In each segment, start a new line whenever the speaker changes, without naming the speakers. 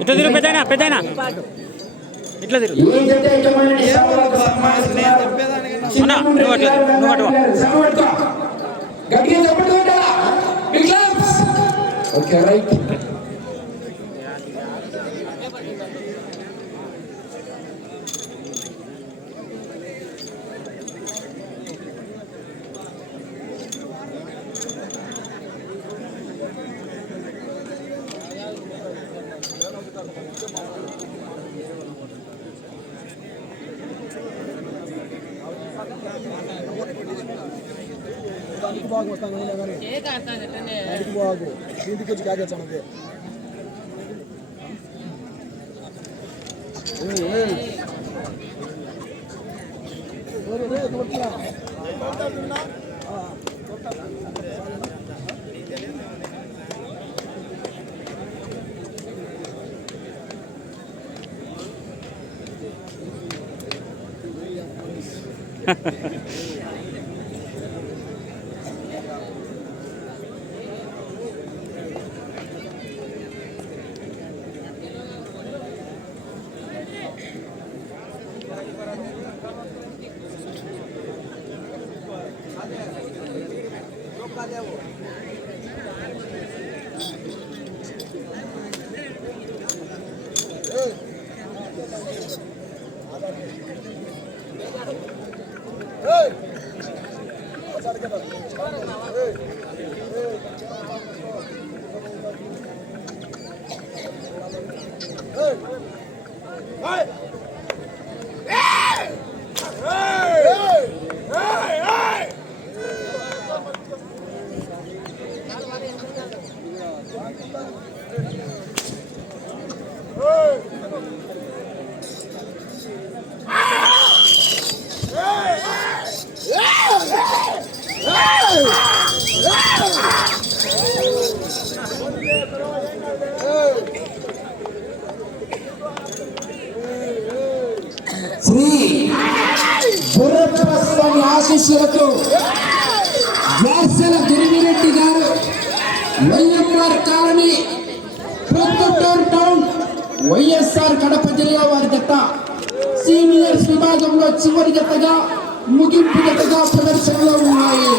ఇట్లా తిరుగు పెద్దయినా పెద్దయినా ఇట్లా తిరుగు? అన్నా, నువ్వు అట్లా, నువ్వు అటు వా.
సభ 하고
인디까지 가게 하잖아요. అదే Shri YMR colony Proddatur town YSR Kadapa జిల్లా వారి జత. సీనియర్స్ విభాగంలో చివరి జతగా ముగింపు జతగా ప్రదర్శనలో ఉన్నాయి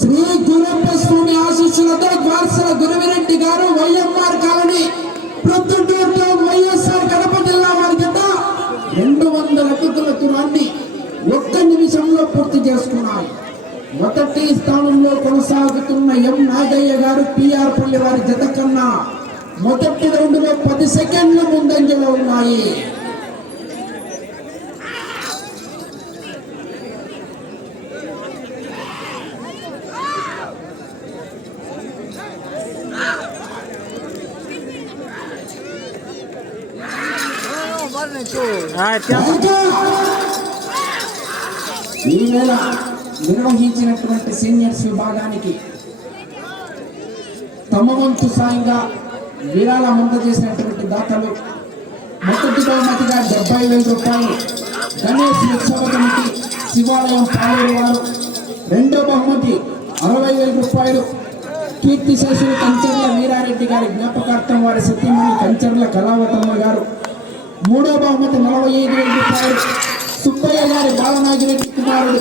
శ్రీ గురప్ప స్వామి ఆశీస్సులతో Dwarasala Guravireddy garu YMR colony Proddatur town YSR Kadapa జిల్లా వారి జత రెండు వందల అడుగుల దూరాన్ని ఒక్క నిమిషంలో పూర్తి చేసుకున్నారు మొదటి స్థానంలో కొనసాగుతున్న ఎం నాగయ్య గారు పిఆర్ పల్లి వారి జత కన్నా మొదటి రౌండ్లో పది సెకండ్ల ముందంజలో ఉన్నాయి.
ఆ,
ఈ వేళ నిర్వహించినటువంటి సీనియర్స్ విభాగానికి తమ వంతు సాయంగా విరాళం అందజేసినటువంటి దాతలు మొదటి బహుమతిగా డెబ్బై వేల రూపాయలు గణేష్ ఉత్సవ కమిటీ శివాలయం పాలేరు వారు రెండో బహుమతి అరవై వేల రూపాయలు కీర్తి శేషులు కంచర్ల వీరారెడ్డి గారి జ్ఞాపకార్థం వారి సత్యమణి కంచర్ల కళావతమ్మ గారు. మూడో బహుమతి నలభై ఐదు వేల రూపాయలు సుబ్బయ్య గారి బాలనాగిరెడ్డి కుమారుడు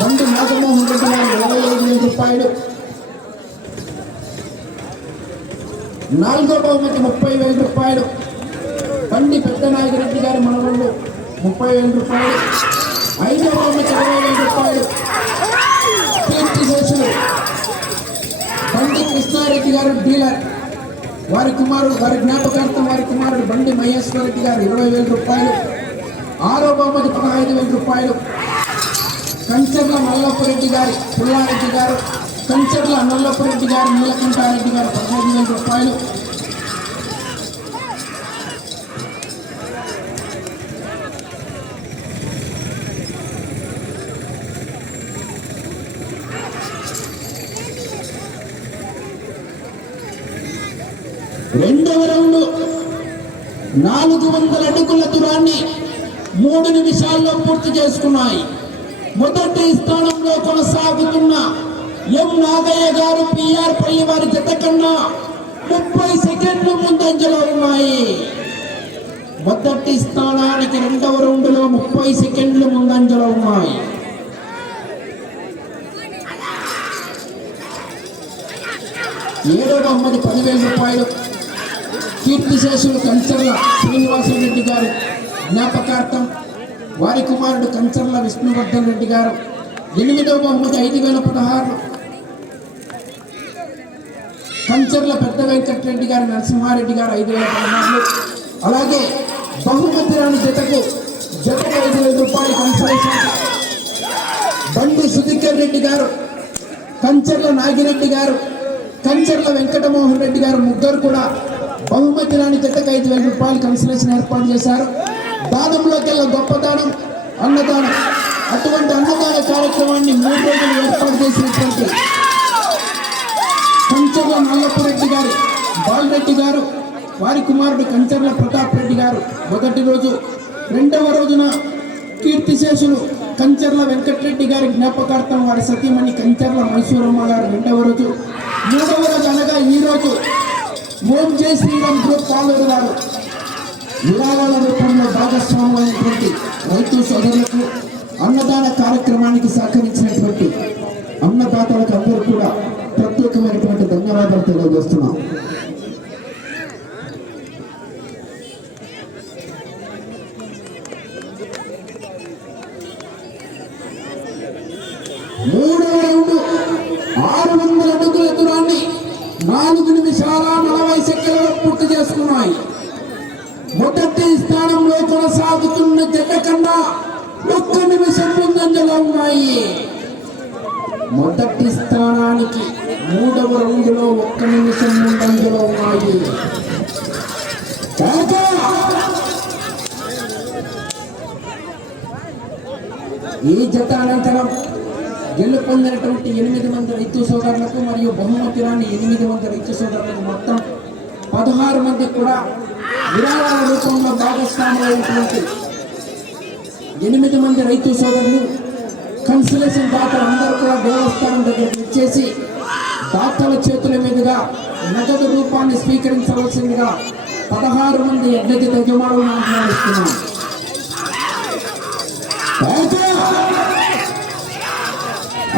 బండి నాగమోహన్ రెడ్డి గారి నలభై ఐదు వేల రూపాయలు నాలుగో బహుమతి ముప్పై వేల రూపాయలు. బండి పెద్ద నాగిరెడ్డి గారి మనవళ్ళు ముప్పై వేల రూపాయలు. ఐదో బహుమతి ఇరవై వేల రూపాయలు. కీర్తి శేషులు బండి కృష్ణారెడ్డి గారు డీలర్. వారి కుమారుడు వారి జ్ఞాపకార్థం వారి కుమారుడు బండి మహేశ్వరరెడ్డి గారు ఇరవై వేల రూపాయలు. ఆరో బహుమతి పదహైదు వేల రూపాయలు. కంచర్ల మల్లప్పరెడ్డి గారి పుల్లారెడ్డి గారు కంచెట్ల నల్లపురెడ్డి గారు నీలకంఠారెడ్డి గారు పదహైదు వేల రూపాయలు. రెండవ రౌండ్ నాలుగు వందల అడుగుల దూరాన్ని మూడు నిమిషాల్లో పూర్తి చేసుకున్నాయి. మొదటి స్థానంలో కొనసాగుతున్న ఎం నాగయ్య గారు పిఆర్ పల్లి వారి జత కన్నా ముప్పై సెకండ్లు ముందంజలో ఉన్నాయి. మొదటి స్థానానికి రెండవ రౌండ్లో ముప్పై సెకండ్లు ముందంజలో ఉన్నాయి. ఏడవ బహుమతి పదివేల రూపాయలు. కీర్తిశేషులు కంచర్ల శ్రీనివాసరెడ్డి గారు జ్ఞాపకార్థం. వారి కుమారుడు కంచర్ల విష్ణువర్ధన్ రెడ్డి గారు. ఎనిమిదవ బహుమతి ఐదు వేల పదహారు కంచర్ల పెద్ద వెంకటరెడ్డి గారు నరసింహారెడ్డి గారు ఐదు వేల పదహారు అలాగే బహుమతి రాని జతకు జతకు ఐదు వేల రూపాయలు కన్సలేషన్ బండి సుధికర్ రెడ్డి గారు కంచర్ల నాగిరెడ్డి గారు కంచర్ల వెంకటమోహన్ రెడ్డి గారు ముగ్గురు కూడా బహుమతి రాని జతకు ఐదు వేల రూపాయలు కన్సలేషన్ ఏర్పాటు చేశారు. దానంలోకెల్లా గొప్ప దానం అన్నదానం. అటువంటి అన్నదాన కార్యక్రమాన్ని మూడు రోజులు ఏర్పాటు చేసినటువంటి కంచర్ల నల్లప్పరెడ్డి గారు బాలరెడ్డి గారు వారి కుమారుడు కంచర్ల ప్రతాప్ రెడ్డి గారు మొదటి రోజు రెండవ రోజున కీర్తిశేషులు కంచర్ల వెంకటరెడ్డి గారి జ్ఞాపకార్థం వారి సతీమణి కంచర్ల మైసూరమ్మ గారు రెండవ రోజు మూడవ రోజు అనగా ఈ రోజు ఓం జై శ్రీరామ్ గ్రూప్ పాలూరు గారు విరాళాల రూపంలో భాగస్వామైనటువంటి రైతు సోదరులకు అన్నదాన కార్యక్రమానికి సహకరించినటువంటి అన్నదాతలకు అందరూ ధన్యవాదాలు తెలియజేస్తున్నాం. మూడవ రౌండ్ ఆరు వందల అడుగుల దూరాన్ని నాలుగు నిమిషాల నలభై పూర్తి చేసుకున్నాయి. మొదటి స్థానంలో కొనసాగుతున్న జత కన్నా ఒక్క నిమిషం ముందంజలో ఉన్నాయి. మొదటి మూడవ రౌండ్లో ఒక్క నిమిషం ముందంజలో ఉన్నాయి. ఈ జత అనంతరం గెలుపొందినటువంటి ఎనిమిది మంది రైతు సోదరులకు మరియు బహుమతి రాని ఎనిమిది మంది రైతు సోదరులకు మొత్తం పదహారు మంది కూడా విరాళాల రూపంలో భాగస్వాములైనటువంటి ఎనిమిది మంది రైతు సోదరులు కన్సలేషన్ దాతలు అందరూ కూడా దేవస్థానం దగ్గర ఇచ్చేసి దాతల చేతుల మీదుగా నగదు రూపాన్ని స్వీకరించవలసిందిగా పదహారు మంది యజ్ఞతి యజమానులను ఆహ్వానిస్తున్నాం.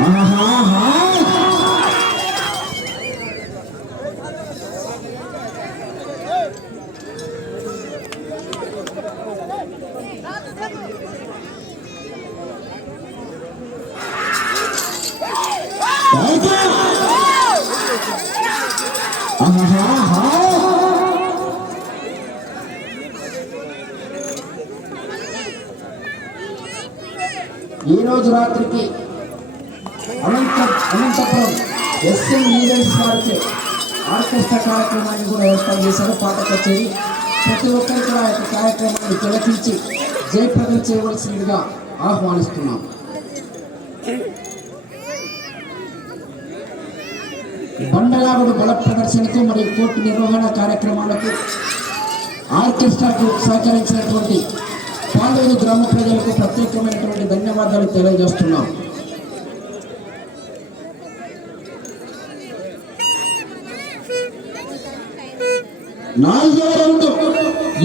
ఆహా. ఈ రోజు రాత్రికి అనంత అనంతపురం ఎస్ఎం ఈవెంట్స్ వారికి ఆర్కెస్ట్రా కార్యక్రమాన్ని కూడా ఏర్పాటు చేశారు. పాట కచేరి. ప్రతి ఒక్కరు కూడా ఆ యొక్క కార్యక్రమాన్ని తిలకించి జయప్రదం చేయవలసిందిగా ఆహ్వానిస్తున్నాం. బండలాగుడు బల ప్రదర్శనకు మరియు కోర్టు నిర్వహణ కార్యక్రమాలకు ఆర్కెస్ట్రాకు సహకరించినటువంటి పాలూరు గ్రామ ప్రజలకు ప్రత్యేకమైనటువంటి ధన్యవాదాలు తెలియజేస్తున్నాం. నాలుగో రౌండ్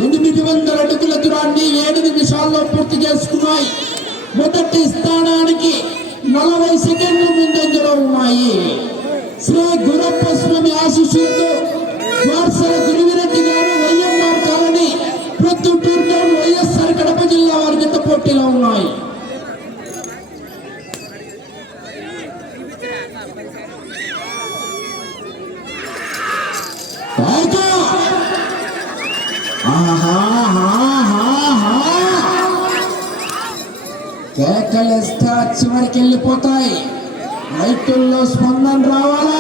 ఎనిమిది వందల అడుగుల దూరాన్ని ఏడు నిమిషాల్లో పూర్తి చేసుకున్నాయి. మొదటి స్థానానికి నలభై సెకండ్లు ముందంజలో ఉన్నాయి. శ్రీ గురప్ప స్వామి ఆశీస్సులతో Varasala Guruvireddy garu YMR colony Proddatur town YSR Kadapa జిల్లా వారి జత పోటీలో ఉన్నాయి తాతా! ఆహాహాహాహా! కేకలేస్తే చివరికి వెళ్ళిపోతాయి రైతుల్లో స్పందన రావాలా?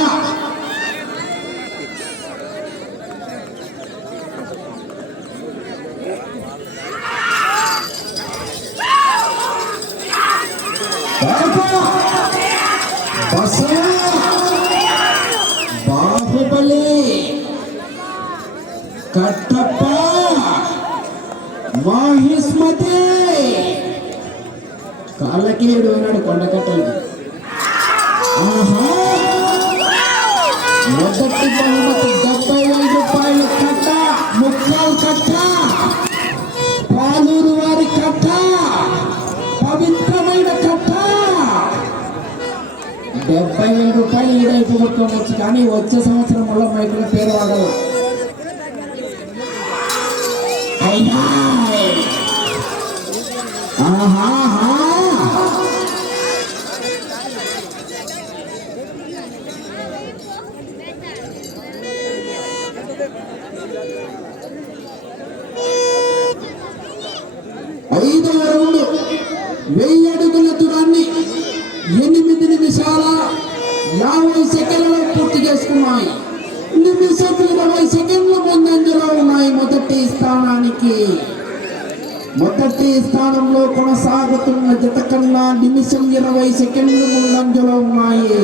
ఈడైపు కానీ వచ్చే సంవత్సరం మళ్ళీ మైకులో పేరు వాడదు అయినా స్థానానికి మొదటి స్థానంలో కొనసాగుతున్న జత కన్నా నిమిషం ఇరవై సెకండ్లు ముందంజలో ఉన్నాయి.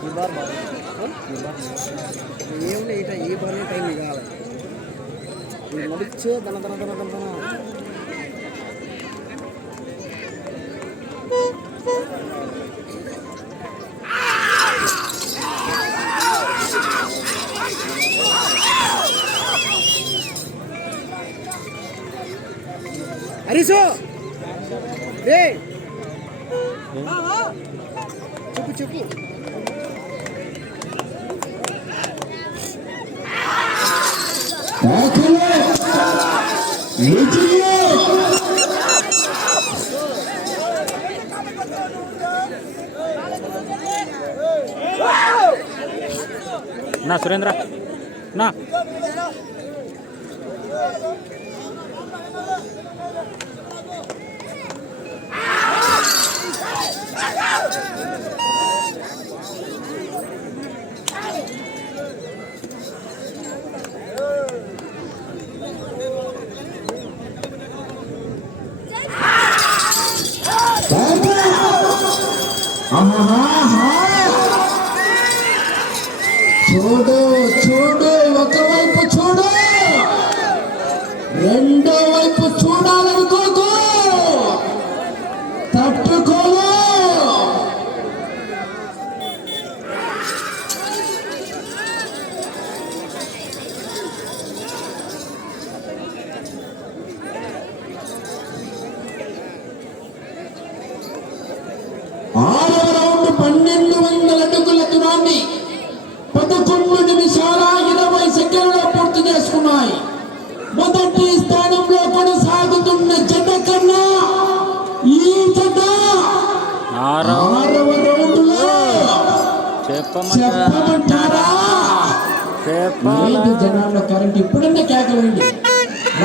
ఈ బార్ బార్ ఈ బార్ ఏముంది ఇట ఈ బార్ టైం కావాలి ఇది నడిచే దన దన దన దన దన హరీసు నా సురేంద్ర నా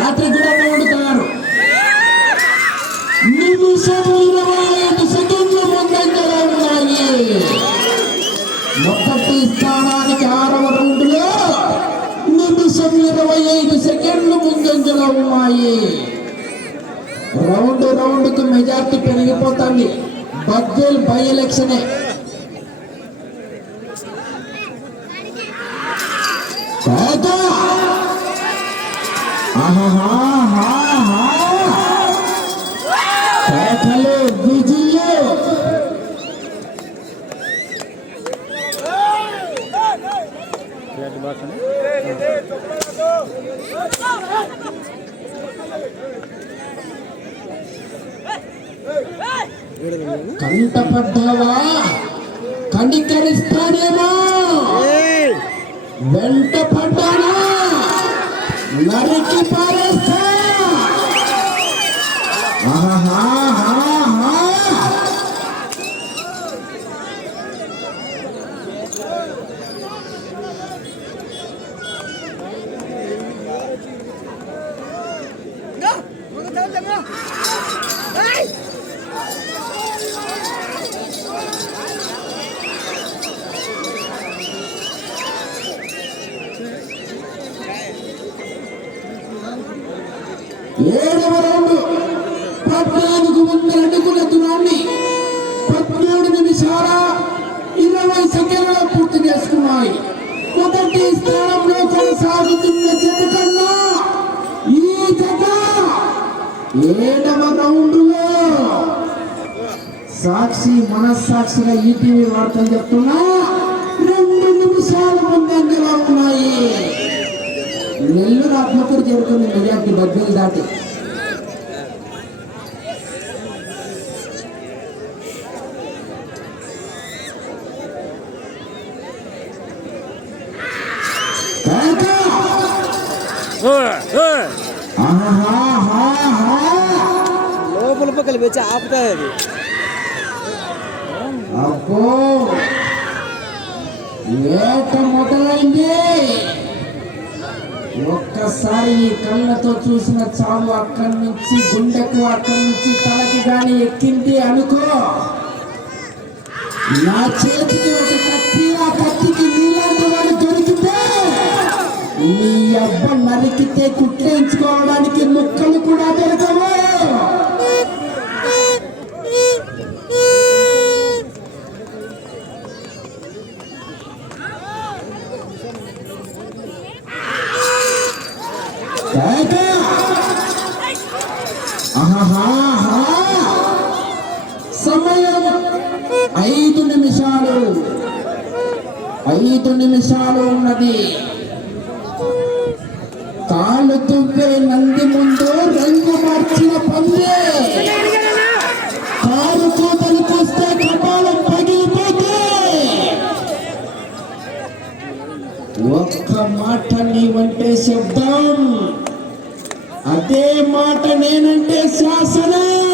రాత్రి కూడా వండుతున్నారు నిమిషం ఇరవై ఐదు సెకండ్లు ముందంజలో ఉన్నాయి మొదటి స్థానానికి ఆరవ రౌండ్లో నిమిషం ఇరవై ఐదు సెకండ్లు ముందంజలో ఉన్నాయి. రౌండ్ రౌండ్కు మెజార్టీ పెరిగిపోతుంది. బద్వేల్ బై ఎలక్షనే. కాదా కంటపడ్డావా? కనికరిస్తానేమో వెంట పడ్డానా నరికి పారేస్తా. ఆహా ఏడవ రౌండ్ పద్నాలుగు వందల అడుగుల దూరాన్ని పద్మూడు నిమిషాల ఇరవై సెకండ్ల పూర్తి చేసుకున్నాయి. మొదటి స్థానంలో కొనసాగుతున్న జత కన్నా ఈ జత ఏడవ రౌండ్లో సాక్షి మనస్సాక్షిగా ఈటీవీ వార్తలు చెప్తున్నా. నెల్లూరు ఆత్మకూరు చేరుకుంది మెజార్టీ డెబ్బై దాటి!
లోపల పక్కల పెంచి ఆపుతాయి అది.
అబ్బో! వేట మొదలైంది. ఒక్కసారి ఈ కళ్ళతో చూసిన చావు అక్కడి నుంచి గుండెకు అక్కడి నుంచి తలకి గాని ఎక్కింది అనుకో. నా చేతికి ఒక కత్తి ఆ కత్తికి నీలాంటి వాడు దొరికితే నీ అబ్బ నరికితే కుట్టించుకోవడానికి ముక్కలు ఐదు ఉన్నది. కాలు తువ్వే నంది ముందు రంగు మార్చిన పందే. కారు కోతలకు వస్తే కపాలం పగిలిపోతే. ఒక్క మాట నీవంటే శబ్దం. అదే మాట నేనంటే శాసనం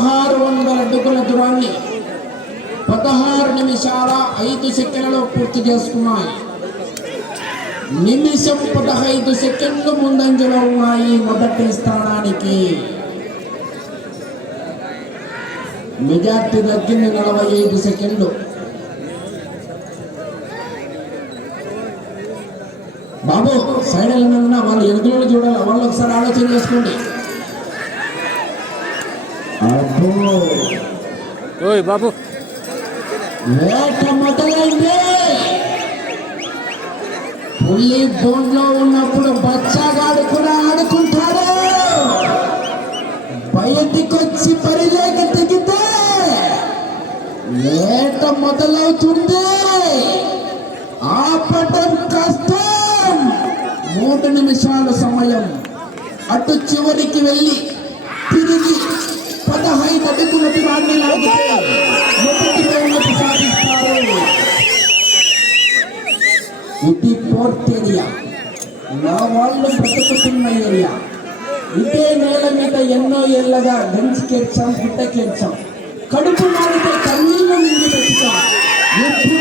పదహారు వందల అడుగుల దూరాన్ని పదహారు నిమిషాల ఐదు సెకండ్లలో పూర్తి చేసుకున్నాయి. నిమిషం పదహైదు సెకండ్లు ముందంజలో ఉన్నాయి మొదటి స్థానానికి. మెజార్టీ తగ్గింది నలభై ఐదు సెకండ్లు. బాబు సైడ్ వెళ్ళిన వాళ్ళు ఎదుగులో చూడాలి? వాళ్ళు ఒకసారి ఆలోచన చేసుకోండి.
ఓయ్ బాబు.
మొదలైంది. పుల్లి బోన్లో ఉన్నప్పుడు బచ్చాగాడు కూడా ఆడుకుంటాడు. బయటికొచ్చి పరిలేక తెగితే వేట మొదలవుతుంది ఆపటం కష్టం. మూడు నిమిషాల సమయం. అటు చివరికి వెళ్ళి తిరిగి పదహైదు అడుగుల దూరాన్ని లాగితే మొదటి రౌండ్కు సాధిస్తారు ఇది పోర్ట్ ఏరియా నా వాళ్ళు బ్రతుకుతున్న ఏరియా ఇదే నేల మీద ఎన్నో ఏళ్ళగా గంజికేర్చాం గుట్టకేర్చాం కడుపు మారితే కన్నీళ్ళు నీళ్ళు పెట్టుతాం ఎప్పుడు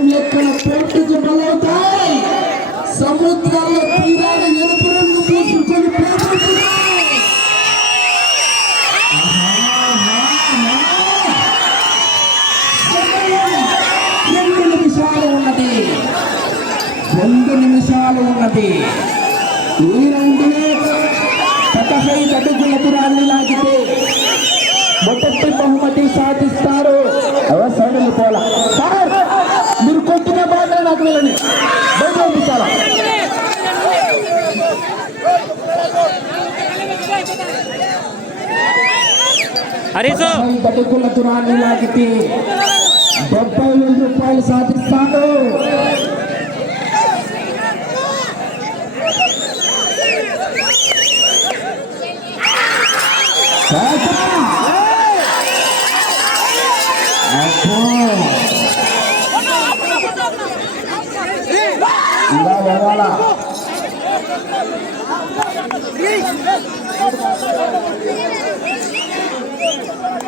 సముద్రం ఎక్కడ పోటుకు బలవుతాయి. సముద్రాల్లో తీరాలు ఎరుపు రంగు పూసుకొని రెండు నిమిషాలు ఉన్నది. రెండు నిమిషాలు ఉన్నది. ఈ రంగులే పదహైదు అడుగుల దూరాన్ని లాగితే మొదటి బహుమతి సాధిస్తారు.
హరీసు
పదహైదు అడుగుల దూరాన్ని లాగితే ముప్పై వేల రూపాయలు సాధిస్తాడు
ఇలా వెళ్ళాలా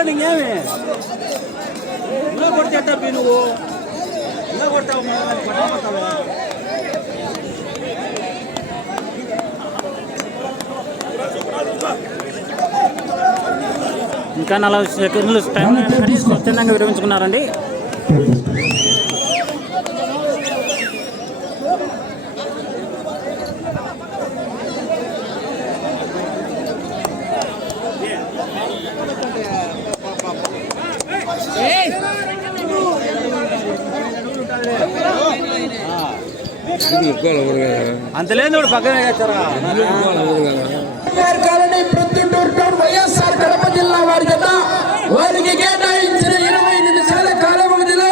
సెకండ్లు సమయం ఉండగానే పోటీ నుంచి నిర్మించుకున్నారు
ఓ ఓ, కొట్టు ఇంకా నలభై సెకండ్లు టైం స్వచ్ఛందంగా విరమించుకున్నారండి అంతలేదు పక్కన
colony Proddatur town YSR Kadapa జిల్లా వారి జత వారికి కేటాయించిన ఇరవై నిమిషాల కాల వ్యవధిలో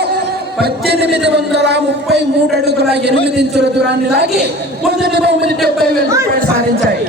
పద్దెనిమిది వందల ముప్పై మూడు అడుగుల ఎనిమిది ఇంచుల దూరాన్ని లాగి మొదటి బహుమతి డెబ్బై వేల రూపాయలు సాధించాయి.